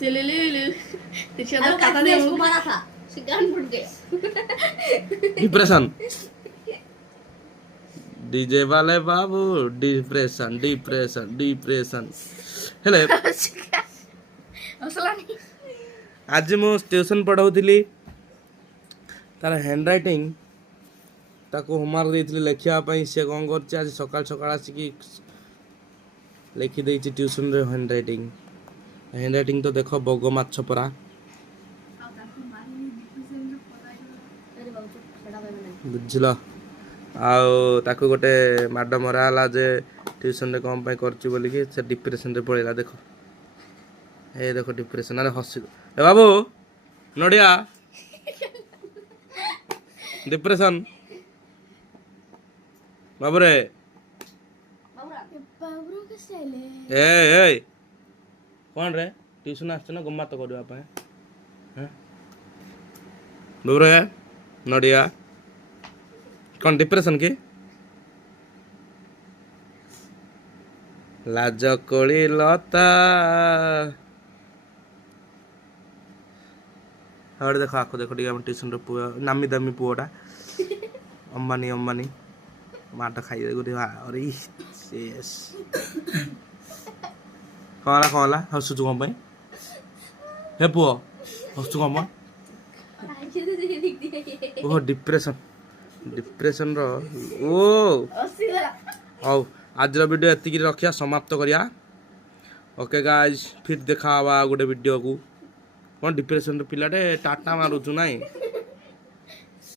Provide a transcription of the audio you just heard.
सिलिलिलु तिरछा अरे तो कथा काका ने दे उसको मारा था शिकान फुट गया डिप्रेशन डीजे वाले बाबू डिप्रेशन डिप्रेशन डिप्रेशन हेले असला नहीं आज मु ट्यूशन पढ़ाउଥିଲି तार हैंड राइटिंग ताको होमवर्क देइଥିଲି लेखिया पई से कोन करछि आज सकाळ सकाळ आसी लिखि देइछि ट्यूशन रे हैंड राइटिंग तो देखो बग माछ परा बुझल आउ ताको गोटे माड मरा हला जे ट्यूशन रे कम पई करछि बोली कि से डिप्रेशन रे पळेला देखो ए देखो डिप्रेशन अरे हसी ए बाबू नडिया डिप्रेशन बाबू रे बाबू के सेले ए ए कौन रे ट्यूशन आछन गम्मा तो करबा पय हैं बाबू रे नडिया कौन डिप्रेशन की लाज कोली लता और देखो आखो देखो टी ट्यूशन पुआ नामी दामी पुआटा अंबानी अंबानी माट खाई गोटे अरे शेष कौन हसुचु कौन पाई हे पुओ हसुचु कौन ओह डिप्रेशन रो ओ हौ आज वीडियो एतिक रखिया समाप्त करिया ओके गाइस फिर देखा गोटे वीडियो को कौन डिप्रेशन पिलाटे टाटा मारुचु नाई